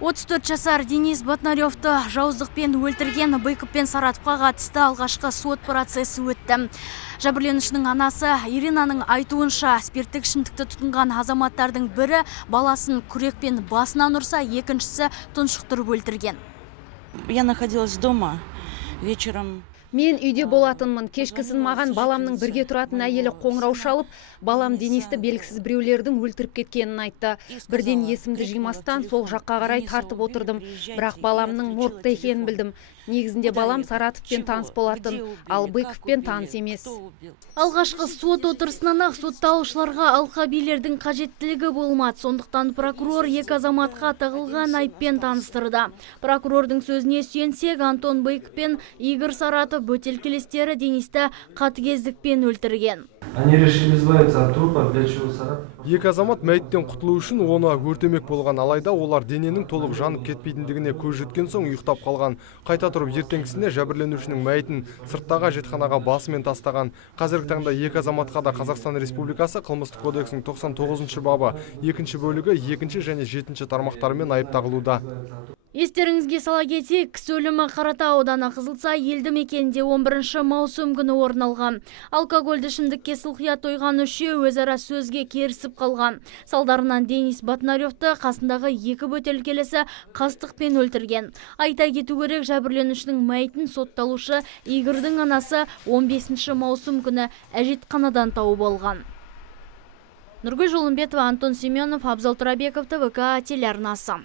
34 жасар Денис Батнаревті жауыздықпен өлтірген Быков пен Саратовқа қатысты алғашқы сот процесі өтті. Жәбірленушінің анасы Иринаның айтуынша спирттік ішімдікті тұтынған азаматтардың бірі баласын күрекпен басынан ұрса, екіншісі тұншықтырып өлтірген. Я находилась дома вечером. Мен үйде болатынмын. Кешкісін маған баламның бірге тұратын әйелі қоңырау шалып, балам Денисті белгісіз біреулердің өлтіріп кеткенін айтты. Бірден есімді жимастан сол жаққа қарай тартып отырдым. Бірақ баламның моргта екенін білдім. Негізінде балам Саратовпен таныс болатын, ал Быковпен таныс емес. Алғашқы сот отырысынан ақ сотталушыларға алқабилердің қажеттілігі болмады. Сондықтан прокурор екі азаматқа тағылған айыппен таныстырды. Прокурордың сөзіне сүйенсек, Антон Быков пен Игорь Саратов бөтелкелестері Денисті қатыгездікпен өлтірген. Они решили избавиться от трупа, для чего Саратов? Екі азамат мәйіттен құтылу үшін оны өртемек болған, алайда олар дененің толық жанып кетпейтіндігіне көз жеткен соң ұйықтап қалған. Қайта тұрып ертеңгісінде жәбірленушінің мәйітін сырттағы жетханаға басымен тастаған. Қазіргі таңда екі азаматқа да Қазақстан Республикасы қылмыстық кодексінің 99 бабы 2 бөлігі 2 және 7 тармақтарымен айып тағылуда. Естеріңізге сала кетейік, кісі өлімі Қаратау ауданы Қызылсай елді мекенінде 11 маусым күні орын алған. Алкогольді ішімдікке сылқия тойған үшеу өзара сөзге керісіп қалған. Салдарынан Денис Батнаревті қасындағы екі бөтелкелесі қастықпен өлтірген. Айта кету керек, жәбірленушінің мәйітін сотталушы Игорьдің анасы 15 маусым күні әжетханадан тауып алған. Нұргүл Жолымбетова, Антон Семенов, Абзал Турабеков, ТВК телеарнасы.